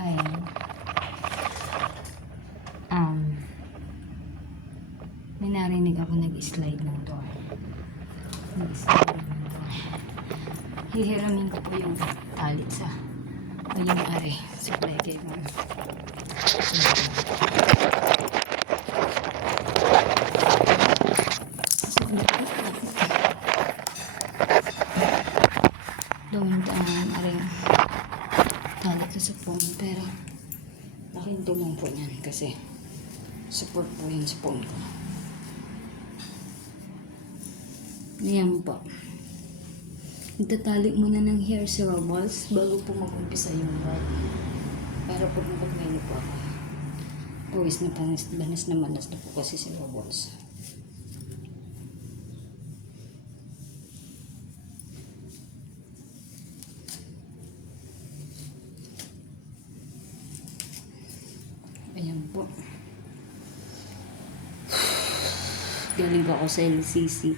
Ayan. May narinig ako nag-slide ng door. Nag-slide ng door. Hihiramin ko po yung talit sa yung ari sa pleke mo. Dumuntaan ari talit sa phone, pero laking tulong po niyan kasi support po yun sa phone ko. Ayan po. Itatali muna ng hair balls bago po mag-umpisa yung bag. Para po mag-menu po ako. Pawis na banas na manas na po kasi si balls. Ayan po. Galing po ako sa LCC.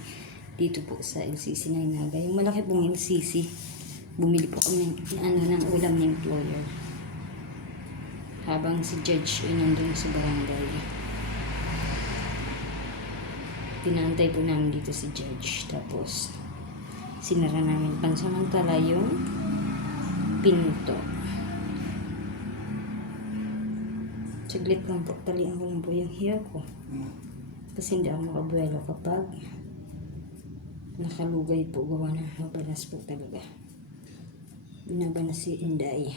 Dito po sa LCC na Inaga. Yung malaki pong LCC. Bumili po kami ng ulam ng employer. Habang si Judge ay nandun sa barangay. Tinantay po namin dito si Judge. Tapos, sinara namin pansamantala yung pinto. Saglit lang po, talian ko lang po yung hair ko. Kasi hindi ako makabuelo kapag nakalugay po, gawa ng mabalas po talaga. Binabanas si Inday.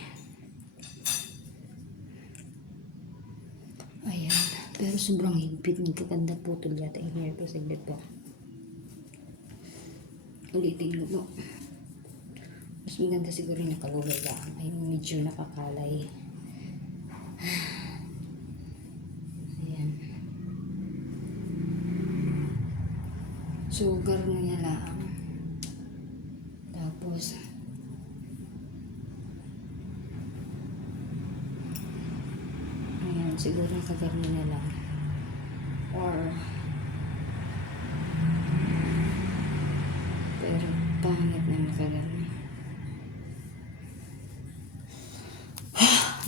Ayan. Pero sobrang higpit. Nagkaganda putol yata yung hair ko. Saglit pa. Ulitin mo. Mas maganda siguro yung nakalugay lang. Ay, medyo nakakalay. Sugar na niya lang. Tapos, ayan, siguro nakagarni na lang. Or, pero pangit na nakagarni.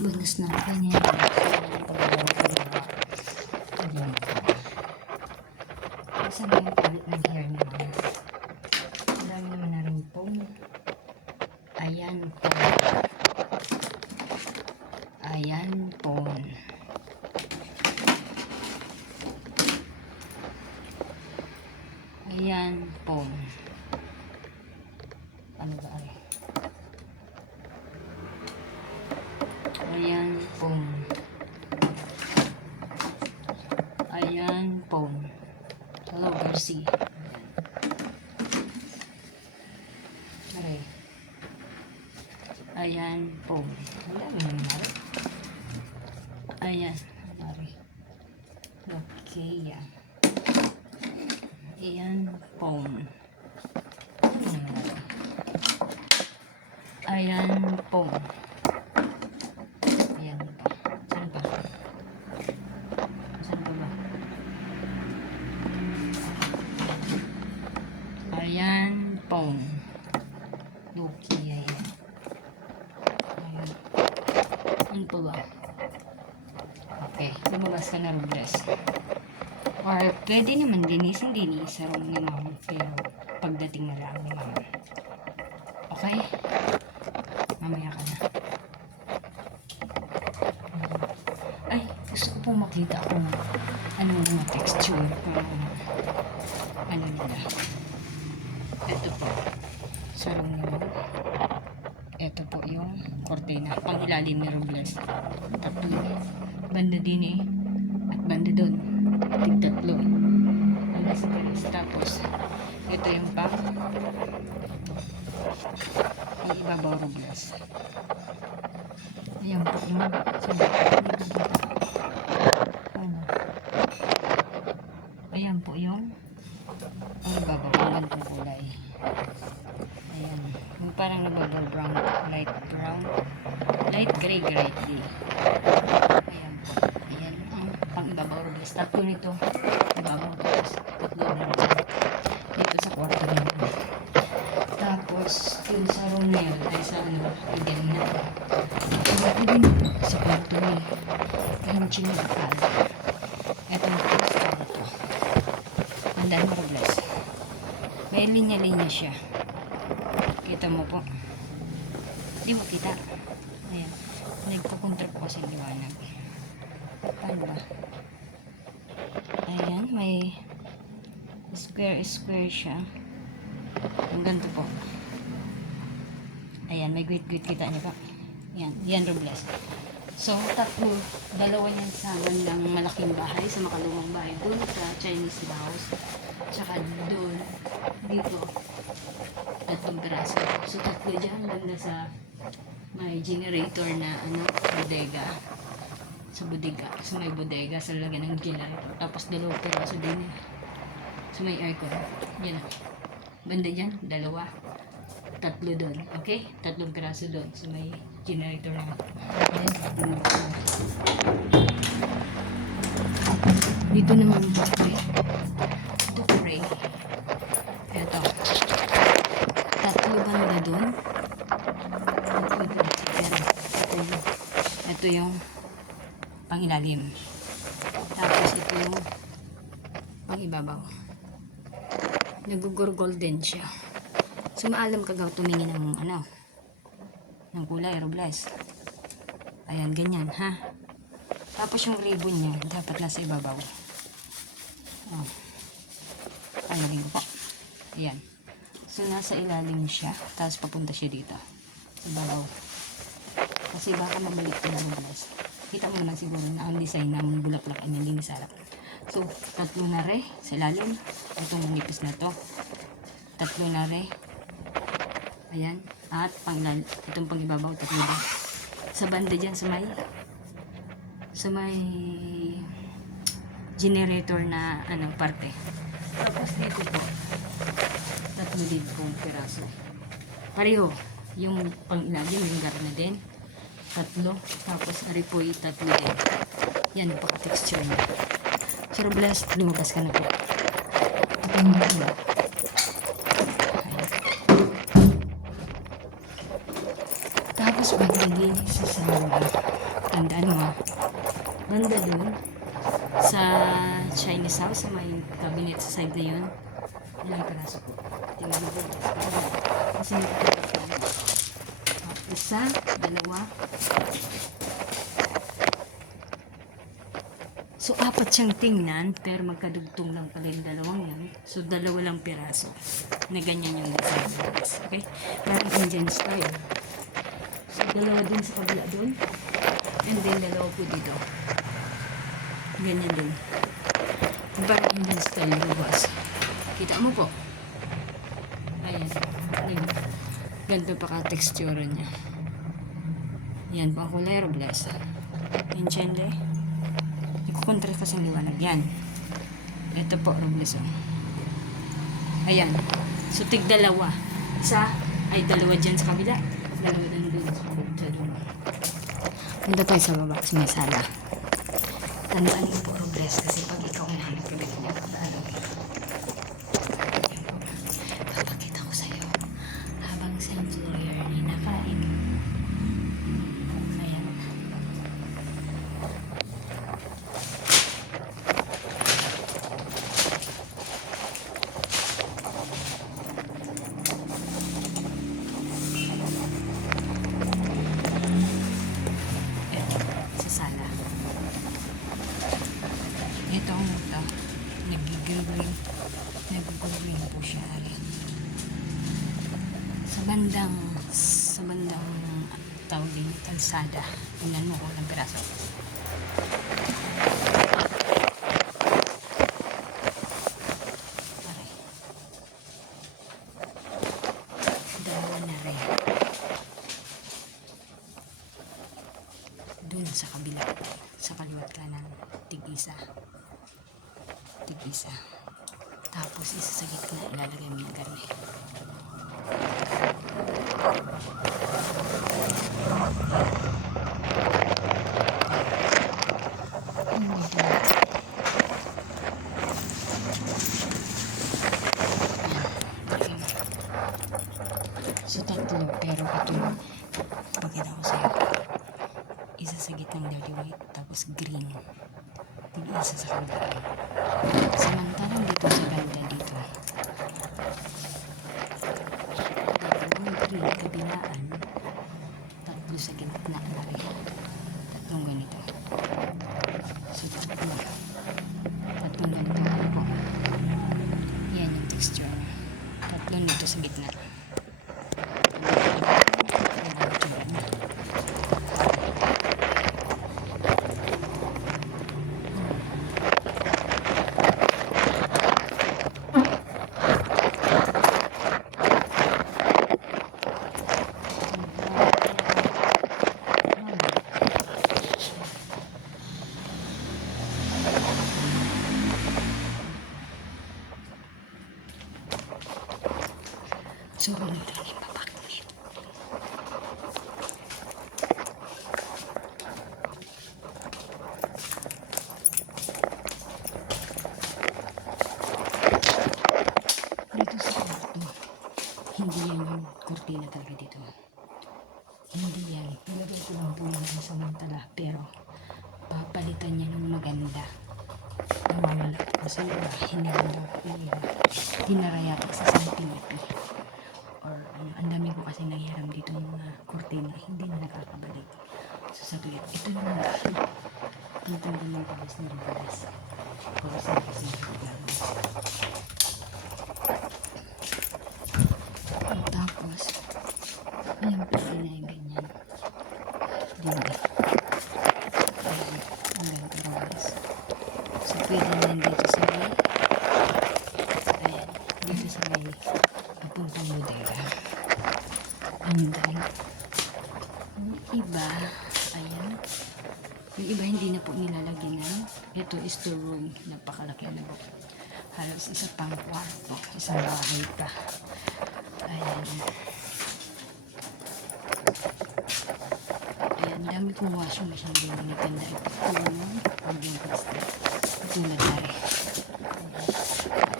Banas na ako niya. Ayan. Saan na yung palit ng hair naman? Ang dami naman na rin po. Ayan po. Ayan po. Ayan po. Ano ba ay? Ayan po. Ayan po. Hello, Garcia. Aray. Ayan po. Wala mo naman. Ayan. Aray. Okay, yan. Ayan po. Ayan po. Ayan po. Saan pa? Saan pa ba? Ayan po. Okay, ayan. Ayan. Ano po ba? Okay, lumabas ka na Robles. Or pwede naman linisin sa room ni mama. Pero pagdating na lang ni mama. Okay? Mamaya ka na. Ay, gusto ko pong makita kung ano mga texture. Ano nila. Ito po. Sa room ni mama. Ito po yung cortina. Pang ilalim ni Robles. Tatlo. Banda din eh. At banda doon. Tig-tatlo. Alas pares. Tapos, ito yung pang ibabaw Robles. Ayan po yung ayan po yung ibabaw ang gantong kulay. Ayan. Yung parang nababal brown. Light brown. Light gray. Ayan po. Ayan ang pang ibabaw Robles. Tatlo nito. Ibabaw Robles. Tatlo na rin. Dito sa kwarto nito. Tapos, yun sa room male ay sa eagle na. Ako din sa kwarto ni Hinching Bakal. Etong texture na to. Tandaan mo, Robles. May linya-linya siya. Kita mo po. Di mo kita. Ayan. Nagpupunta po kasi liwanag. Paano ba? Ayan. May square siya. Yung ganito po. Ayan. May gwit-gwit kita niyo po. Yan. Yan, Robles. So, dalawa niyan sa ng malaking bahay, sa makalumang bahay, doon sa Chinese house, tsaka doon, dito, tatlong piraso. So, tatlo dyan, banda sa may generator na, bodega. Sa bodega, sa may bodega, sa lagyan ng generator. Tapos, dalawang piraso din. So, may aircon. Yan. Banda dyan, dalawa. Tatlo doon. Okay? Tatlong piraso doon. So, may generator na. Dito naman ito pray. Ito. Tatlo banda doon. Ito yung pangilalim. Tapos ito yung pangibabaw. Nagugurgol din siya. So, maalam ka gaw tumingin ng kulay, Robles. Ayan, ganyan, ha? Tapos yung ribbon niya, dapat nasa ibabaw. Oh. Palagay ko po. Ayan. So, nasa ilalim siya, tapos papunta siya dito. Sa ibabaw. Kasi baka mabalik ko na, Robles. Kita mo naman siguro na ang design ng bulaklak ay hindi sarap. So, tatlo na re sa ilalim. Itong manipis na to. Tatlo na re. Ayan. At itong pangibabaw, tatlo din. Sa banda dyan, sa may generator na parte. Tapos dito po, tatlo din pong piraso. Pareho. Yung pangilalim, yung garna din. Tatlo. Tapos aripoy, tatlo din. Yan, paka-texture niya. So, Robles, lumabas ka na po. Ito yung banda. Tapos paglinis sa sala. Tandaan mo, banda dun sa Chinese house, sa may cabinet sa side na yun, ilang piraso po. Tingnan mo dun. Kasi isa, dalawa. So, apat siyang tingnan, pero magkadugtong lang pala yung dalawang yan. So, dalawa lang piraso. Na ganyan yung design. Okay? Parang Indian style. So, dalawa din sa kabila doon. And then, dalawa po dito. Ganyan din. Parang Indian style bukas. Kita mo po. Ayan. Ganito pa ka-texture niya. Yan po ang kulay, Robles. Enchende. Ikukontrast kasi ang liwanag. Yan. Ito po, Robles. Ayan. So, tig dalawa. Isa ay dalawa dyan sa kabila. Dalawa din dun sa doon. Punta tayo sa baba kasi may sala. Tandaan mo po, Robles, kasi pag ikaw nahanap ka niya, papakita ko sa'yo habang si employer ay nakain. Ayan. Ito ang muta. Nag-green po siya. Sa bandang tawag din kalsada. Tingnan mo kung ng piraso. Dalawa na rin. Doon sa kabila. Sa kaliwat kanan. Tig-isa. Tapos isa sa gitna ilalagay mo yung garne. So tatlo pero ito, pakita ko sa'yo. Isa sa gitnang dirty white, tapos green. Tig-isa sa kabila. Samantalang dito sa banda dito, tatlong green kabilaan, tatlo sa gitna na rin. Tatlong ganito. So, tatlong ganito ano po. Yan yung texture niya. Tatlong dito sa gitna. So, ano tayo papakit? Dito sa kwarto, hindi yan yung kurtina talaga dito. Hindi yan. Ilagay ko lang po yan sa samantala. Pero, papalitan niya ng maganda. Namawala. Kasi hindi ganda. Tinarayapak sa Pilipi. Or ang dami ko kasi nangyaram dito ng mga kurtina, hindi na nakakabalik. So saglit, ito yung mga tintanggal ng palas na rin palas. Palas na kasi nakaklaro. Tapos, ayan pwede na yung ganyan. Dito. Ayan, ang ganito palas. So pwede na dito sa may, ayan, dito sa may papuntang bodega. And then, yung iba, ayan, yung iba hindi na po nilalagyan ng, ito is the room, napakalaki na po. Halos isa pang kwarto, isang bahay pa. Ayan. Ayan, dami kong washing machine din. Naganda ito po yung golden crystal. Ito na dari.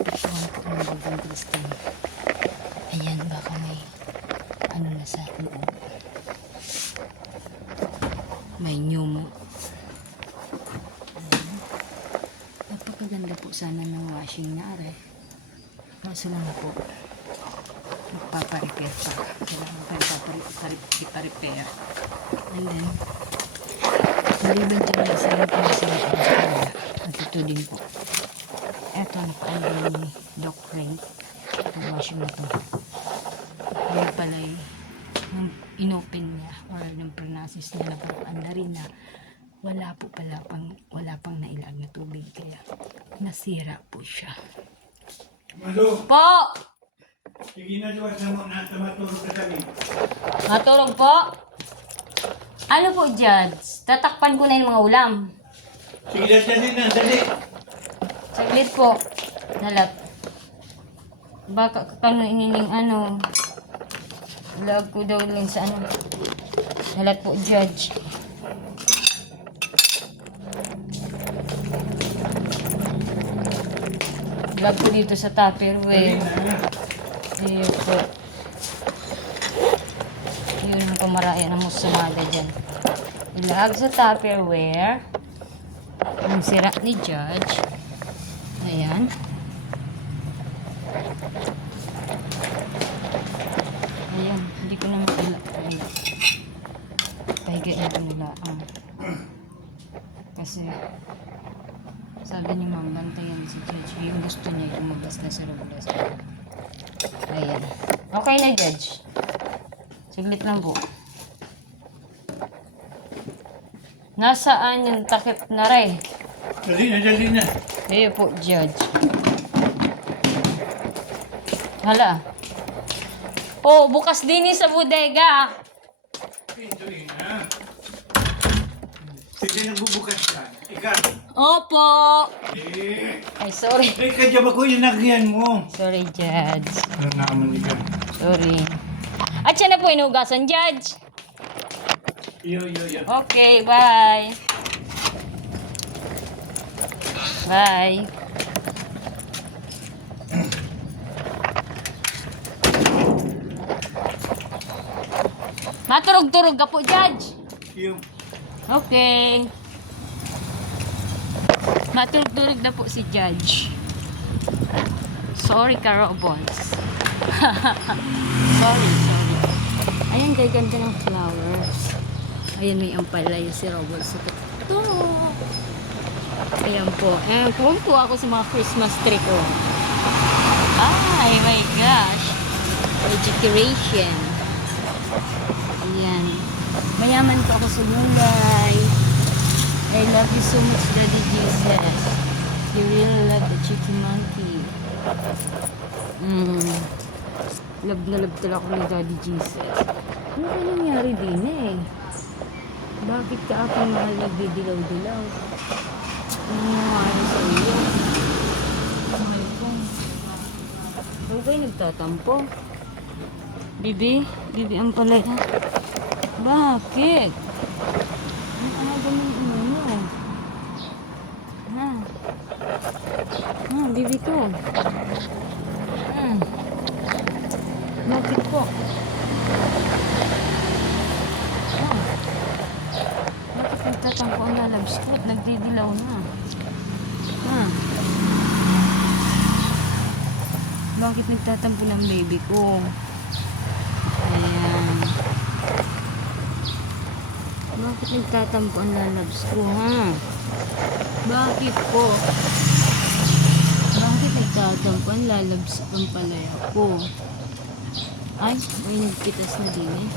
Ito po yung golden crystal. Ayan, baka may ano na sa loob. May nyumo. Ayan. Napakaganda po sana ng washing na aray. Kaso lang po, magpaparepair pa. Kailangan pa iparepair. And then, maliban ito na sa yung pinasalakan sa kanila. At ito din po. Eto, nakaandar ni Doc Ray. Itong washing na ito. Yung pala'y nung inopen niya or nung pronasis niya na pag-andarin na wala pang nailag na tubig kaya nasira po siya. Malo, Po! sige na duwas na mo na matulog ka kami. Matulog po? Ano po, Judge? Tatakpan ko na yung mga ulam. Sige na, dali. Saglit po. Nalat. Baka kanuinin ano. Lag ko daw lang sa ano. Nalat po, Judge. Lag ko dito sa Tupperware. Iyo po. Yun ang kamaraya ng musumada dyan. Ilag sa Tupperware. Yung sira ni Judge. Ayan. Ayan. Hindi ko na makilap. Pahigain ko nila. Kasi sabi ni Ma'am, bantayan si Judge. Yung gusto niya, lumabas na sa lubulas. Ayan. Okay na, Judge. Saglit lang po. Nasaan yung takip na rin? Dali na. Ayo po, Judge. Hala. Oh, bukas din sa bodega. Pinto na. Sige, nagbubukas ka. Ikaw. Opo. Ay, sorry. Ay, kadya ba ko yung nagyan mo? Sorry, Judge. Ano naman ikaw? Sorry. At siya na po inugasan, Judge. Yo. Okay, bye. Bye. Maturog-turog ka po, Judge. Yung Okay. Maturog-turog na po si Judge. Sorry, Carobons. sorry. Ayan, ganda ng flowers. Ayan, may ampalaya si Robert. Ito. Ayan po. Ayan, pumuntuwa ako sa mga Christmas tree ko. Ay, my gosh. May decoration. Ayan. Mayaman po ako sa gulay. I love you so much, Daddy Jesus. You really love the chicken monkey. Love na love talaga ako ni Daddy Jesus. Ano ba nangyari din eh? Bakit ka aking mahal nagdidilaw-dilaw? Ano nangyari sa iyo? Mahal ko. Huwag kayo nagtatampo. Bibi ang palaya. Bakit? Ang aga ng mo. Bibi ko. Bakit po? Bakit nagtatampo ang lalabs ko? Nagdidilaw na. Bakit nagtatampo ng baby ko? Ayan. Bakit nagtatampo ang lalabs ko, ha? Bakit po? Bakit nagtatampo ang lalabs ang palaya ko? Ay, may nagpitas na din eh.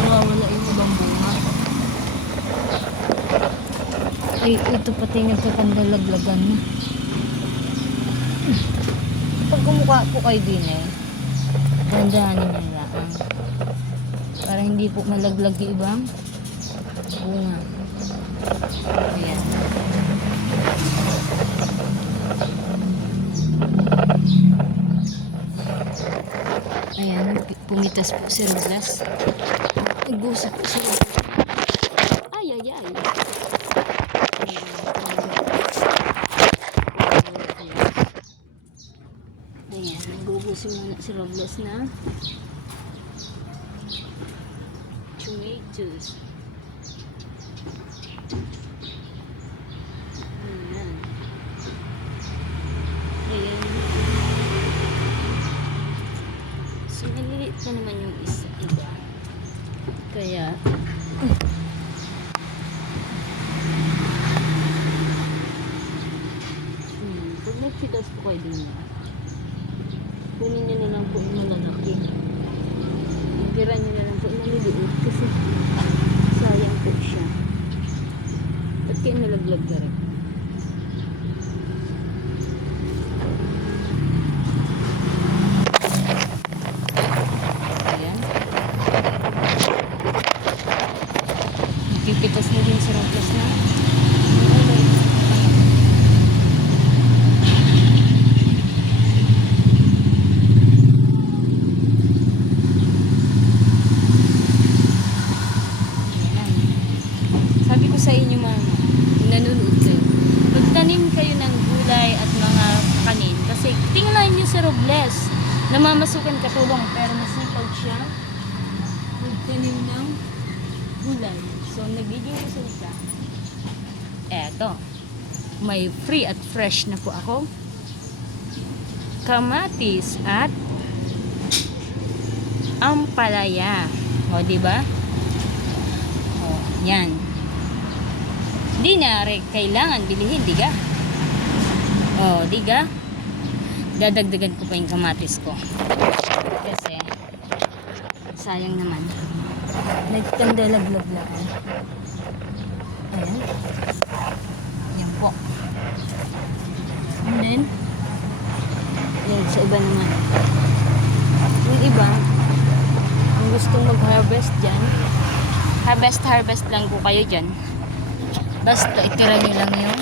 Nawawala yung ibang bunga. Ay, ito pati nagkakandalaglagan na. Pag kumukha po kayo din eh, dandahanin nyo lang. Para hindi po malaglag yung ibang bunga. Ayan. Ayan, pumitas po si Roslas. Nagbusa po si Roslas. Ay. Ayan, nagbubusin muna si Roslas na tomatoes. Ayan. So, naliliit pa naman yung iba. Kaya, pag nagpitas po kayo din na, kunin nyo na lang po yung malalaki. Tira nyo na lang po yung maliliit kasi sayang po siya. Ba't kayo nalaglag na rin? Pipitas na din sa Roblox na. Sabi ko sa inyo mga nanonood kayo, magtanim kayo ng gulay at mga kanin kasi tingnan nyo sa Robles, namamasukan katulong pero masipag siya magtanim ng gulay. So, nagiging resulta. Eto. May free at fresh na po ako. Kamatis at ampalaya. O, diba? O, yan. Di na kailangan bilihin, diga? O, diga? Dadagdagan ko pa yung kamatis ko. Kasi, sayang naman. Nagkandalaglag lang. Ayan. Yan po. And then, yan sa iba naman. Yung iba, kung gustong mag-harvest dyan, harvest lang po kayo dyan. Basta itira nyo lang yung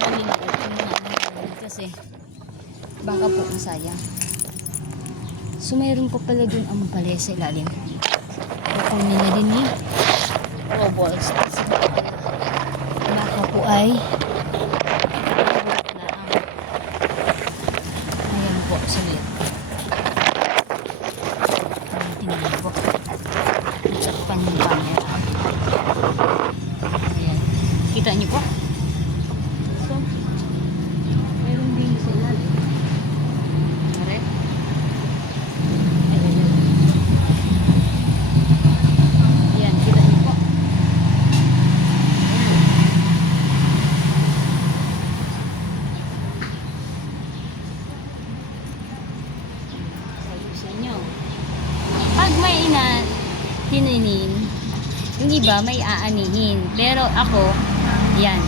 maliliit. Kasi, baka po masayang. So, mayroon pa pala dun ang palaya sa ilalim. Kukunin na din ni Robles. Baka po ay ayan po, sulit. Tingnan po. kanyang camera. Ayan. Kita niyo po? So, meron din sa ilalim. Correct? Ayan. Ayan, kita niyo po. Ayan. Sabi ko sa inyo. Pag may hininin, yung iba may aanihin. Pero ako, yan.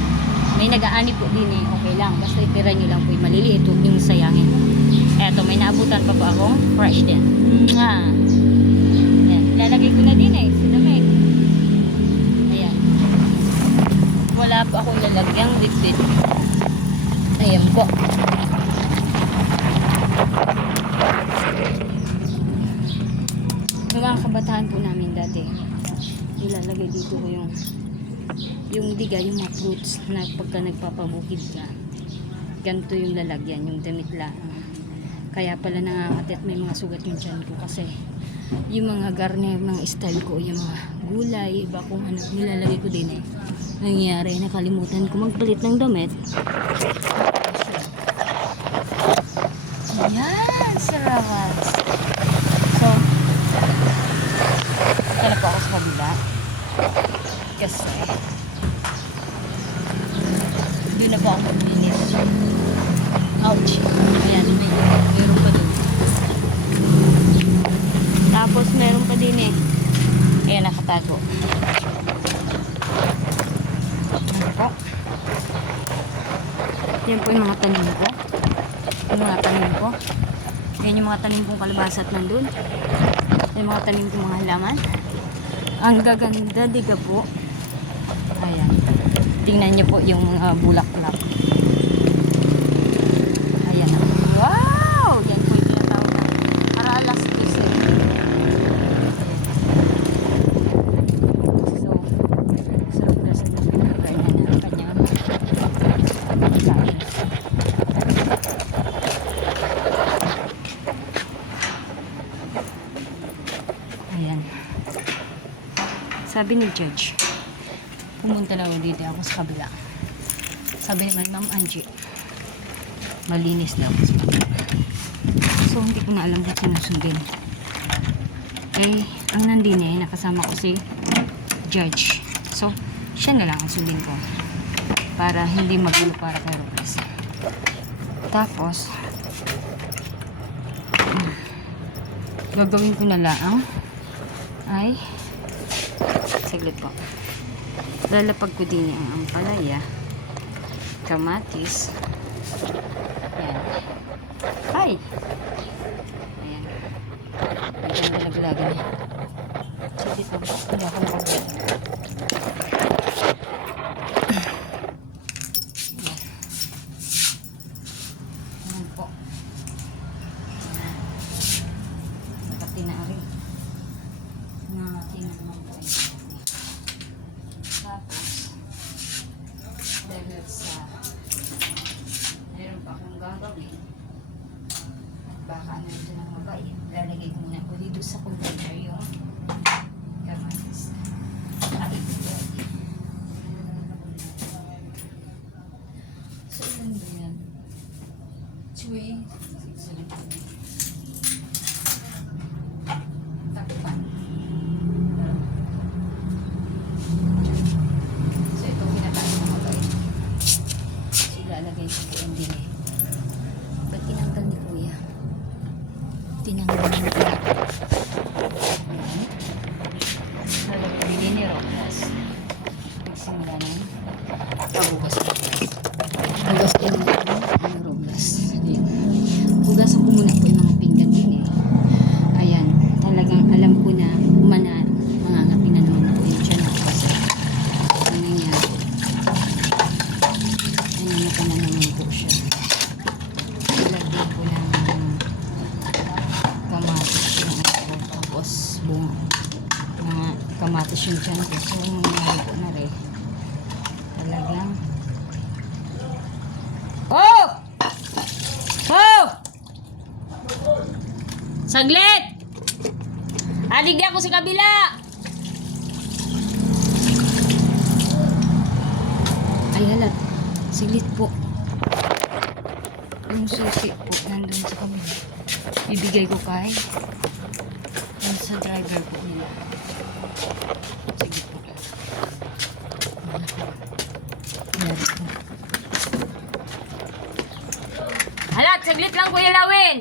May nag-aani po din eh. Okay lang. Basta itira nyo lang po yung maliliit. Huwag nyo sayangin. Eto, may naabutan pa po akong fresh din. Yan. Ilalagay ko na din eh. Sinamig. Ayan. Wala pa akong lalagyan litbit. Ayan po. Yung mga kabataan po namin dati, ilalagay dito ko yung diga, yung mga fruits na pagka nagpapabukid ka, ganito yung lalagyan, yung damit lang. Kaya pala nangangatit, may mga sugat yung tiyan ko kasi yung mga garne, mga style ko, yung mga gulay, iba kung ano, nilalagay ko din eh. Nangyari, nakalimutan ko magpalit ng damit. Yan, sarawas. So, ito na po ako sa kabila. Kasi, yun na po ako maglinis. Ouch. Ayan, meron pa doon. Tapos, meron pa din eh. Ayan, nakatago. Ano po? Yan po yung mga tanim ko. Yung mga tanim ko. Yan yung mga tanim kong kalabasa at nandun. Yung mga tanim kong mga halaman. Ang gaganda, diga po. Ayan. Tingnan nyo po yung mga bulaklak. Ayan na. Wow! Yan po yung tinatawag na Aralas Kisig. So, sarap na sa pinakakarnan na ang kanyang pagkain. Ayan. Sabi ni Judge, pumunta lang dito ako sa kabila. Sabi naman, Ma'am Angie, malinis daw sa kabila. So, hindi ko na alam kung sinusundin. Eh, ang nandun eh, nakasama ko si Judge. So, siya na lang ang sundin ko. Para hindi magulo para kay Robles. Tapos, gagawin ko na lang ay saglit po. Lalapag ko din ang ampalaya, kamatis. Ayan. Hi! Ayan. Ayan, nalaglagan niya. Saglit po. Hindi ako nakagawin. Ayan po. Nakati na rin. Tingnan mo po. Tapos, dahil sa meron pa akong gagawin at baka nandito ng mabay, lalagay ko muna ko dito sa container yung kamatis. At ito. So, ilan ba yan? 2, 6, 7, 8. Takpan. So, ito pinakain na mabait. So, ilalagay sa buong din eh. Ba't tinanggal ni Kuya? Tinanggal ni Kuya. Lalagay din ni Robles. Magsimula na pagbukas ng Robles. Hugas din ang Robles. Hugasan ko muna po yung mga pinggan din eh. Ayan, talagang alam ko na mangangapi na naman po yun siya na kasi ano nangyari. Nangangapi na naman po siya. Ilagyan ko ng kamatis yung ako, tapos bunga. Mga kamatis yung dyan ko. So, nangyari po na rin. Talagang oh! Oh! Saglit! Alig ako sa kabila! Ay, halat. Silit po. Yung susi po, nandun sa kabila. Ibigay ko kay yung sa driver po nila. Sige po. Meron po. Halat, saglit lang Kuya Lawin!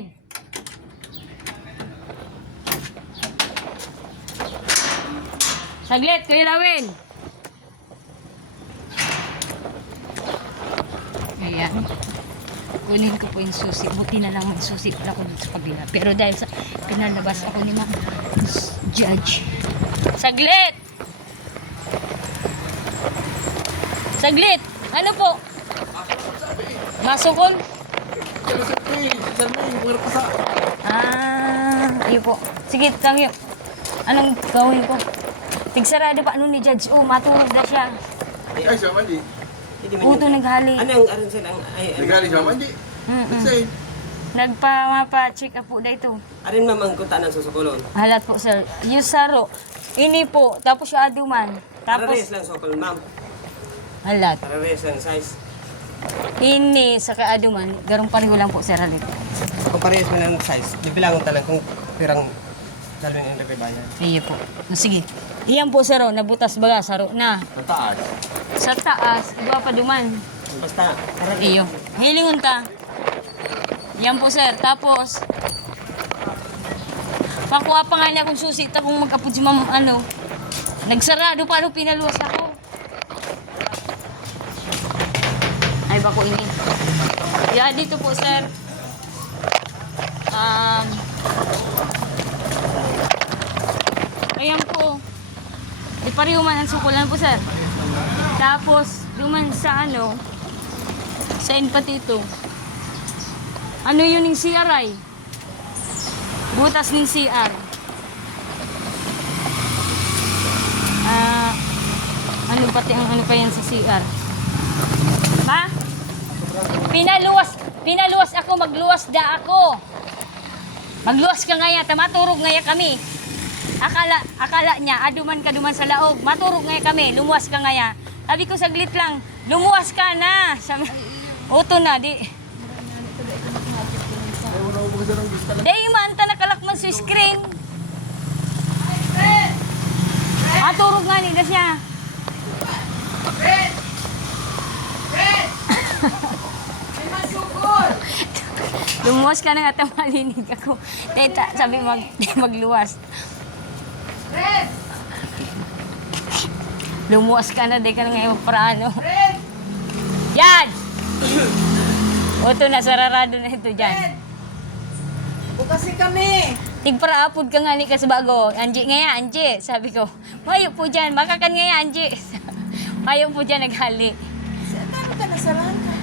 Saglit, Kuya Lawin! Ayan. Kunin ko po yung susi. Buti na lang may susi pala ko dito sa kabila. Pero dahil sa pinalabas ako ni Ma'am Judge. Saglit! Saglit! Ano po? Masukon? Iyo po. Sige, lang yun. Anong gawin ko? Tigsarado pa ano ni Judge. Oh, matulog na siya. Ay, sama di. Puto naghali. Ano ang aron sila ang Nagali sama di. Say, Nagpa-check up po na ito. arin mamang kunta ng susukulon. Halat po, sir. Yung saro. Ini po. Tapos yung aduman. Para Tapos, res lang sukol, ma'am. halat. Para res lang size. Ini sa kaaduman. Garong pareho lang po, sir. Halit. Kung parehas mo ng size, bibilangon talang kung pirang dalawin ang nagbabayan. Iyo po. Sige. Iyan po, sir. Nabutas baga. Saro na. mataas. Sa taas, iba pa duman. Basta, karag Iyo. Hilingon ta. Yan po, sir. Tapos, pakuha pa nga niya akong susi. Ta kung magkapod si ma'am, ano. Nagsarado pa, ano, pinaluwas ako. Ay, bako ini. Yeah, dito po, sir. Ayan po. Di pareho man ang sukulan po, sir. Tapos, duman sa ano, sa patito. Ano yun yung CR ay? Butas ng CR. Ano pati ang ano pa yan sa CR? Ha? Pinaluwas ako, magluwas da ako. Magluwas ka ngaya, maturog ngaya kami. Akala niya, aduman ka duman sa laog. Maturog ngaya kami, lumuwas ka ngaya. Sabi ko saglit lang, lumuwas ka na. Sabi, uto na, di. Dahil maanta nakalakman sa screen. Maturog nga nila siya. Lumuwas ka na nga, malinig ako. Teta, sabi magluwas. Lumuwas ka na, di ka na ngayon magparano. Yan! Oto na, sararado na ito dyan. Bukasi kami. Tigparaapod ka nga ni ka sa bago. Anji nga ya, Anji. Sabi ko, mayo po dyan, makakan nga ya, Anji. Mayo po dyan naghali. Saan ka nasarahan ka?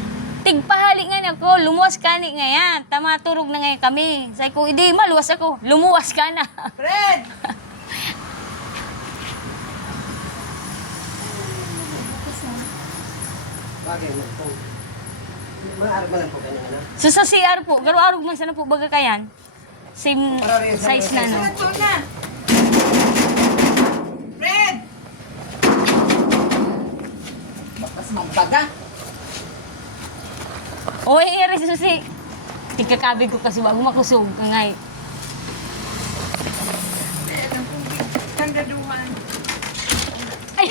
Tigpahali nga na ako, lumuwas ka ni nga ya. Tamaturog na ngayon kami. Sabi ko, hindi, maluwas ako. Lumuwas ka na. Fred! bagay mo kung mga araw mo lang po ganyan, ano? So sa CR po, garo-arog man sana po baga kayan. Same size na no. Ito na. Fred! Bakas magbaga. Oy, ere susi. Tigkakabi ko kasi bago makusog ka ngay. Kanggaduhan. Ay.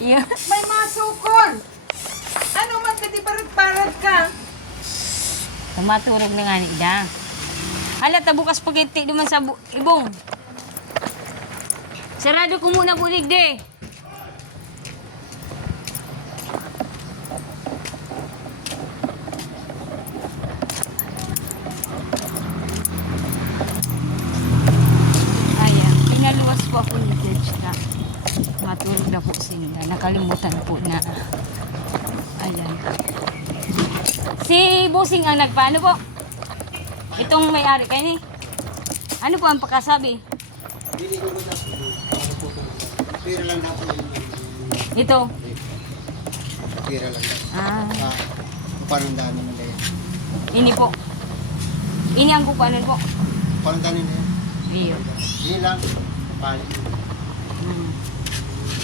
Yun. May masukol. Ano man ka di parad ka? Tumaturog na nga ni Ida. Hala, tabukas spaghetti duman sa ibong. Sarado ko muna bulig de. Ayan, pinaluwas po ako ni Judge na matulog na po sila. Nakalimutan po na. Ayan. Si Busing ang nagpaano po? Itong may-ari kayo ni? Ano po ang pagkasabi? Pira lang dapat. Ito. Pira lang dapat. Ah, Paano dami nila yan? ini po. Ini ang kupanan po. Paano dami nila yan? Iyo. Hindi lang. Pali. Hmm.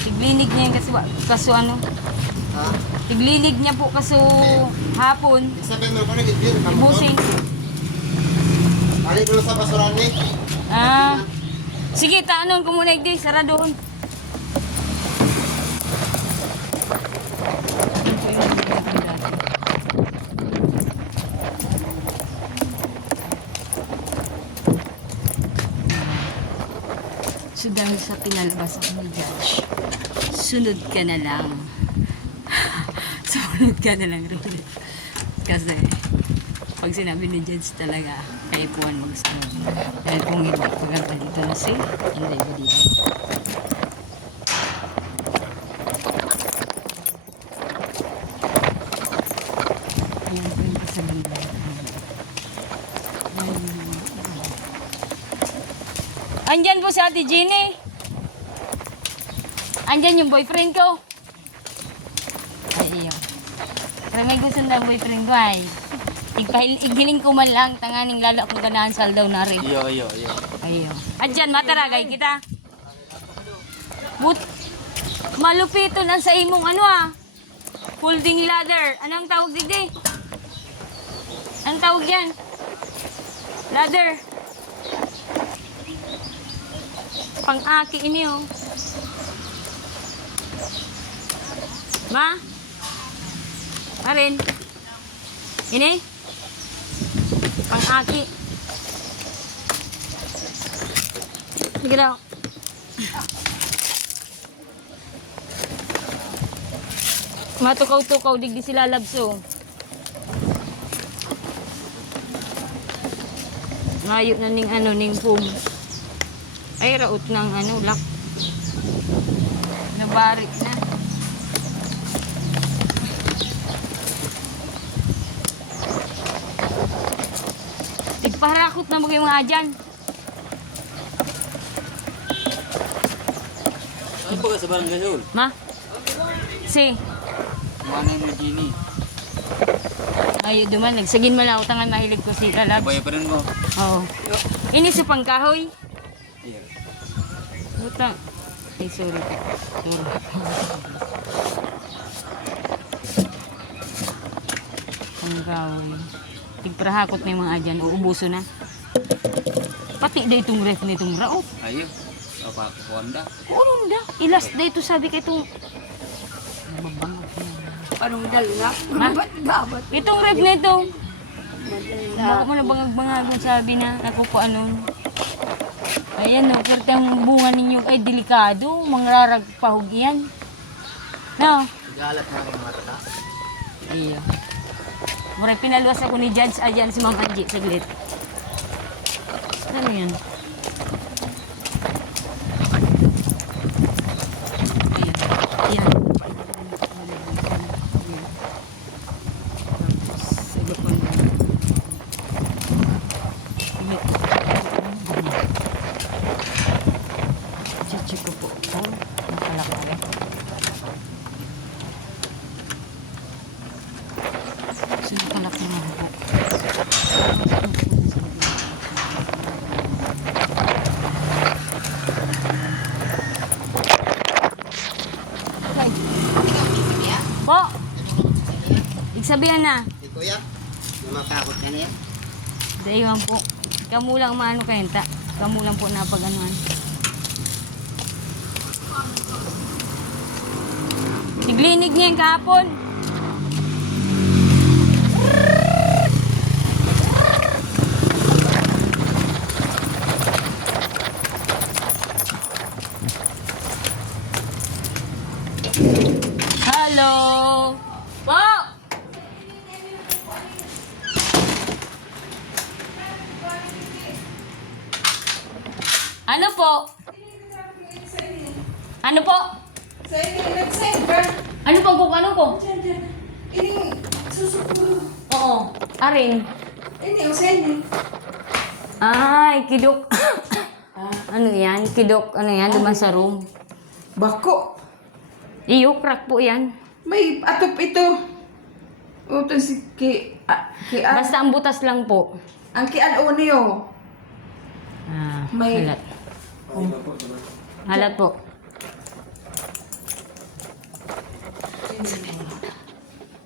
Tiglinig niya yung kaso ano. Ha? Tiglinig niya po kaso hapon. Sabi mo ko na gitbir. Busing. Balik dulu sa basuran ni. Ah. Sige, taanon ko muna igdi. Sara doon. So dahil sa pinalabas ako ni Judge, sunod ka na lang. Sunod ka na lang rin. Kasi pag sinabi ni Judge talaga, kaya puwan magsunod. Dahil kung hindi, pagkanta dito na si, hindi ba dito. Ayan po yung kasabihan. Andyan po si Ate Jenny. Andyan yung boyfriend ko. Ay, iyo. Pero may gusto na boyfriend ko ay. Igiling ko man lang, tanganing lalo akong ganahan saldaw na rin. Iyo. Ayo. Andyan, mataragay kita. Malupito na sa imong ano ah. Folding ladder. Anong tawag dito? Anong tawag yan? Ladder. Pang-aki ini oh. Ma? Marin? Ini? Pang-aki. Sige daw. Matukaw-tukaw, digdi sila labso. Ngayo na ning ano, ning foam. Ay, raot ng ano, lock. Nabarik na. Tigparakot na mga mga dyan. Ano ba ka sa barangay Hul? Ma? Si. Mana mo Gini? Ay, duman. Nagsagin mo lang. Utangan mahilig ko si Lalab. Baya pa rin mo. Oo. Ini sa pangkahoy. Iya. Utang. Ay, sorry. Pangkahoy. Tigprahakot na yung mga adyan. Uubuso na. Pati na itong ref na itong raot. Ayo. Apa aku Honda? Ano na? Ilas na ito sabi ka itong... Nababangot na. Anong dala? Ma? Dapat. Itong ref na ito. Baka mo na bangag-bangag sabi na ako po ano. Ayan no, pero ang bunga ninyo ay delikado. Mangraragpahog yan. No? Galat na rin mata. Iyo. Muray pinaluwas ako ni Judge. Ayan si Ma'am Angie. Saglit. Ano yan? Ayan. Chichi ko po. Oh, nakalakay. So, nakalakay na po. Po! Igsabihan na. Di kuya, lumakakot ka niya. Dayuhan po. Kamu lang maano kayenta. Kamu lang po napag-anuhan. Tiglinig niya yung kahapon. Hello! Po! Ano po? Ano po? Sa ini, nag-send ka. Ano po? Ano po? Ini, susuko. Oo. Aring. Ini, usayin. Ay, kidok. Ano yan? Kidok, ano yan? Duman sa room. Bako. Iyo, crack po yan. May atop ito. Utong si Kian. Basta ang butas lang po. Ang Kian o niyo. Ah, May- halat. Halat po. Ayun,